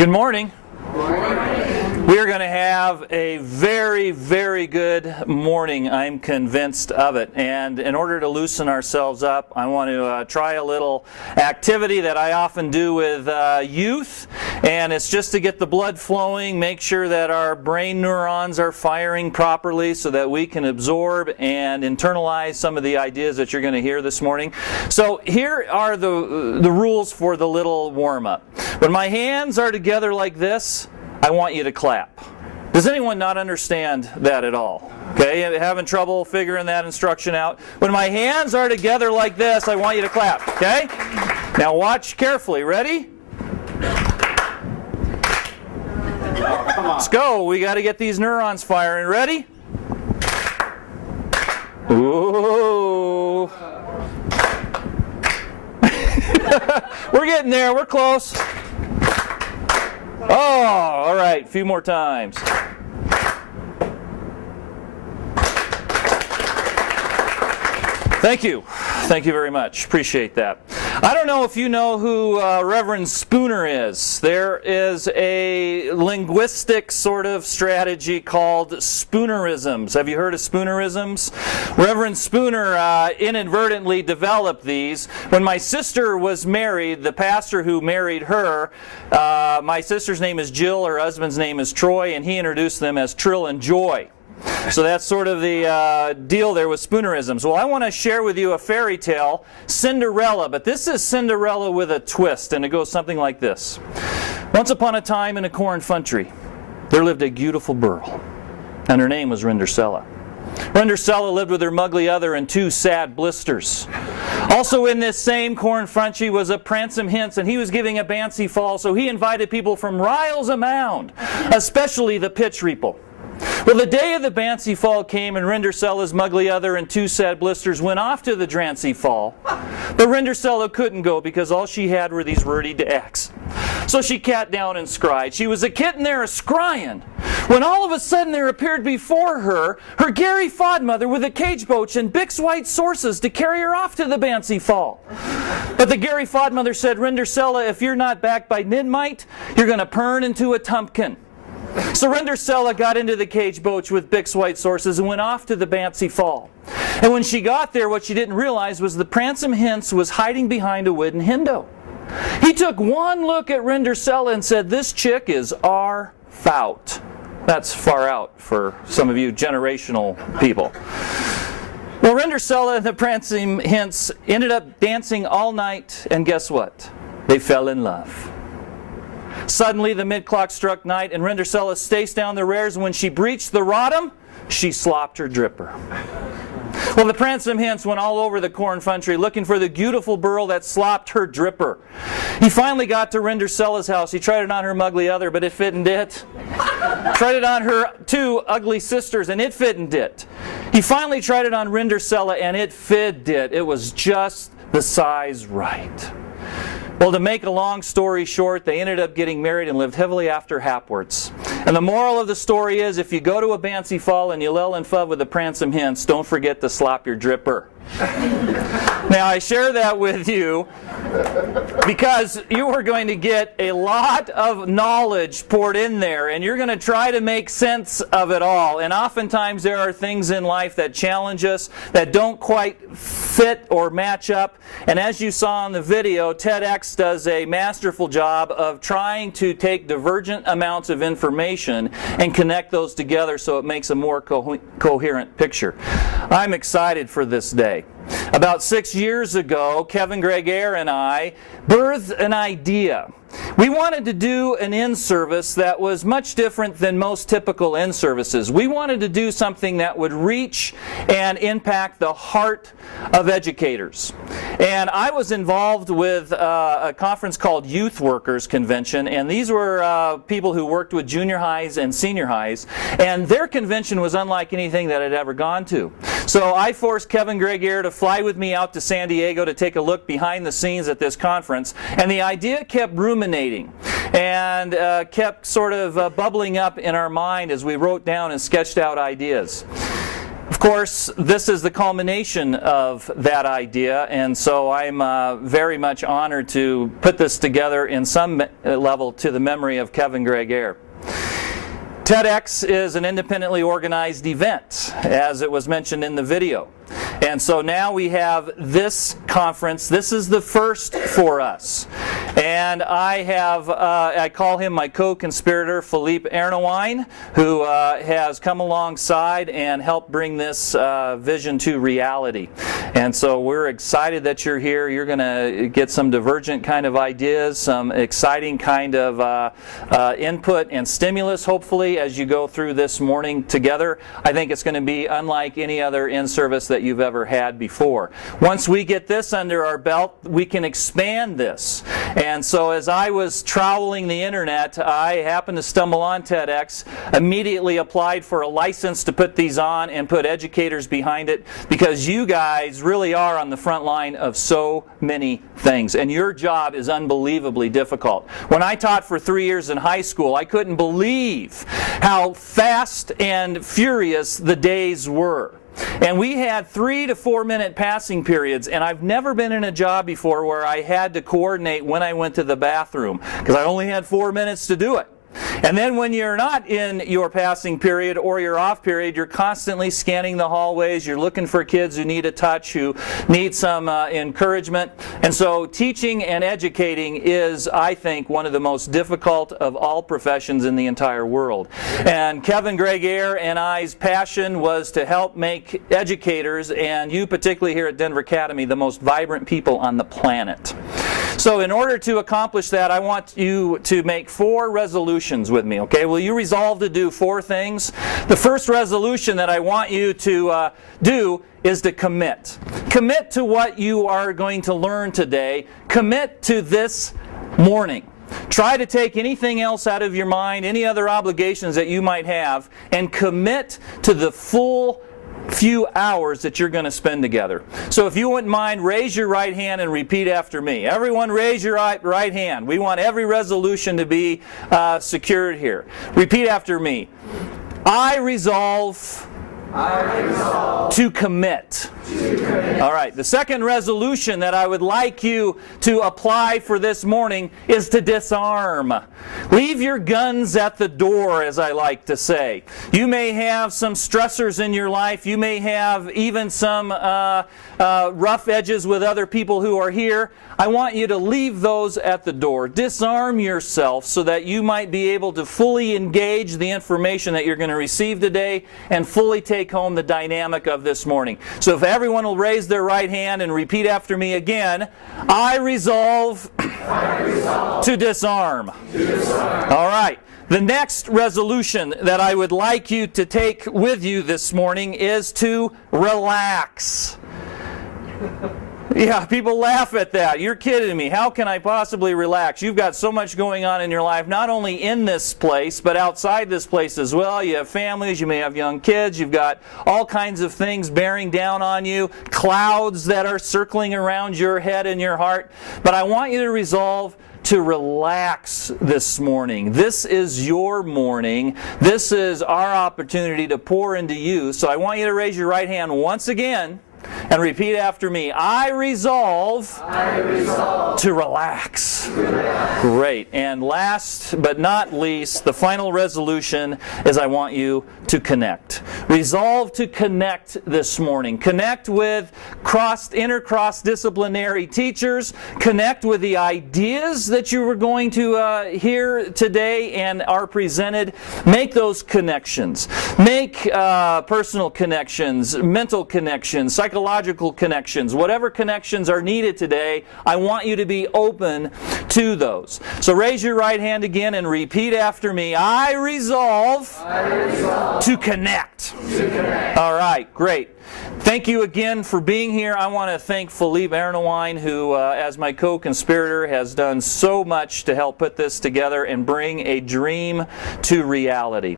Good morning. We are going to have a very, very good morning. I'm convinced of it. And in order to loosen ourselves up, I want to try a little activity that I often do with youth. And it's just to get the blood flowing, make sure that our brain neurons are firing properly so that we can absorb and internalize some of the ideas that you're going to hear this morning. So here are the rules for the little warm-up. When my hands are together like this, I want you to clap. Does anyone not understand that at all? Okay, having trouble figuring that instruction out? When my hands are together like this, I want you to clap. Okay? Now watch carefully. Ready? Let's go. We got to get these neurons firing. Ready? Ooh. We're getting there. We're close. Oh, all right. A few more times. Thank you. Thank you very much. Appreciate that. I don't know if you know who Reverend Spooner is. There is a linguistic sort of strategy called Spoonerisms. Have you heard of Spoonerisms? Reverend Spooner inadvertently developed these. When my sister was married, the pastor who married her, my sister's name is Jill, her husband's name is Troy, and he introduced them as Trill and Joy. So that's sort of the deal there with Spoonerisms. Well, I want to share with you a fairy tale, Cinderella, but this is Cinderella with a twist, and it goes something like this. Once upon a time in a corn country, there lived a beautiful girl, and her name was Rindercella. Rindercella lived with her mugly other and two sad blisters. Also in this same corn country was a pransome hince, and he was giving a bancy fall, so he invited people from riles amound, especially the pitch reaple. Well, the day of the Bancy Fall came, and Rindercella's mugly other and two sad blisters went off to the Drancy Fall. But Rindercella couldn't go because all she had were these wordy decks. So she cat down and scried. She was a kitten there a-scrying, when all of a sudden there appeared before her her Gary Fodmother with a cage boach and Bix White sources to carry her off to the Bancy Fall. But the Gary Fodmother said, Rindercella, if you're not back by midnight, you're going to purn into a tumpkin. So Rindercella got into the cage boach with Bix White sources and went off to the Bancy Fall. And when she got there, what she didn't realize was the pransome hince was hiding behind a wooden hindo. He took one look at Rindercella and said, this chick is fout. That's far out for some of you generational people. Well, Rindercella and the pransome hince ended up dancing all night, and guess what? They fell in love. Suddenly the mid-clock struck night, and Rindercella staced down the rares, and when she breached the rodham, she slopped her dripper. Well, the pransome hince went all over the corn country looking for the beautiful burl that slopped her dripper. He finally got to Rindercella's house. He tried it on her mugly other, but it fitn't it. Tried it on her two ugly sisters, and it fitn't it. He finally tried it on Rindercella, and it fit it. It was just the size right. Well, to make a long story short, they ended up getting married and lived heavily after hapwards. And the moral of the story is, if you go to a Bancy Fall and you lell and fuv with a pransome hince, don't forget to slop your dripper. Now, I share that with you because you are going to get a lot of knowledge poured in there, and you're going to try to make sense of it all. And oftentimes there are things in life that challenge us, that don't quite fit or match up. And as you saw in the video, TEDx does a masterful job of trying to take divergent amounts of information and connect those together so it makes a more coherent picture. I'm excited for this day. About 6 years ago, Kevin Gregaire and I birthed an idea. We wanted to do an in-service that was much different than most typical in-services. We wanted to do something that would reach and impact the heart of educators. And I was involved with a conference called Youth Workers Convention, and these were people who worked with junior highs and senior highs, and their convention was unlike anything that I'd ever gone to. So I forced Kevin Gregaire to fly with me out to San Diego to take a look behind the scenes at this conference, and the idea kept ruminating and kept sort of bubbling up in our mind as we wrote down and sketched out ideas. Of course, this is the culmination of that idea, and so I'm very much honored to put this together in some level to the memory of Kevin Gregaire. TEDx is an independently organized event, as it was mentioned in the video. And so now we have this conference. This is the first for us. And I call him my co-conspirator, Philippe Ernewine, who has come alongside and helped bring this vision to reality. And so we're excited that you're here. You're going to get some divergent kind of ideas, some exciting kind of input and stimulus, hopefully, as you go through this morning together. I think it's going to be unlike any other in-service that you've ever had before. Once we get this under our belt, we can expand this. And so as I was troweling the internet, I happened to stumble on TEDx, immediately applied for a license to put these on and put educators behind it, because you guys really are on the front line of so many things, and your job is unbelievably difficult. When I taught for 3 years in high school, I couldn't believe how fast and furious the days were. And we had 3 to 4 minute passing periods, and I've never been in a job before where I had to coordinate when I went to the bathroom, because I only had 4 minutes to do it. And then when you're not in your passing period or your off period, you're constantly scanning the hallways, you're looking for kids who need a touch, who need some encouragement. And so teaching and educating is, I think, one of the most difficult of all professions in the entire world. And Kevin Gregaire and I's passion was to help make educators, and you particularly here at Denver Academy, the most vibrant people on the planet. So in order to accomplish that, I want you to make 4 resolutions with me, okay? Will you resolve to do 4 things? The first resolution that I want you to do is to commit. Commit to what you are going to learn today. Commit to this morning. Try to take anything else out of your mind, any other obligations that you might have, and commit to the full few hours that you're going to spend together. So if you wouldn't mind, raise your right hand and repeat after me. Everyone raise your right hand. We want every resolution to be secured here. Repeat after me. I resolve to commit. All right, the second resolution that I would like you to apply for this morning is to disarm. Leave your guns at the door, as I like to say. You may have some stressors in your life. You may have even some rough edges with other people who are here. I want you to leave those at the door. Disarm yourself so that you might be able to fully engage the information that you're going to receive today and fully take home the dynamic of this morning. So if everyone will raise their right hand and repeat after me again, I resolve to disarm. All right. The next resolution that I would like you to take with you this morning is to relax. Yeah, people laugh at that. You're kidding me. How can I possibly relax? You've got so much going on in your life, not only in this place, but outside this place as well. You have families, you may have young kids, you've got all kinds of things bearing down on you, clouds that are circling around your head and your heart. But I want you to resolve to relax this morning. This is your morning. This is our opportunity to pour into you. So I want you to raise your right hand once again and repeat after me. I resolve to relax. Great. And last but not least, the final resolution is I want you to connect. Resolve to connect this morning. Connect with inter-cross-disciplinary teachers. Connect with the ideas that you were going to hear today and are presented. Make those connections. Make personal connections, mental connections, psychological connections, whatever connections are needed today. I want you to be open to those. So raise your right hand again and repeat after me. I resolve to connect. All right, great. Thank you again for being here. I want to thank Philippe Ernewine, who, as my co-conspirator, has done so much to help put this together and bring a dream to reality.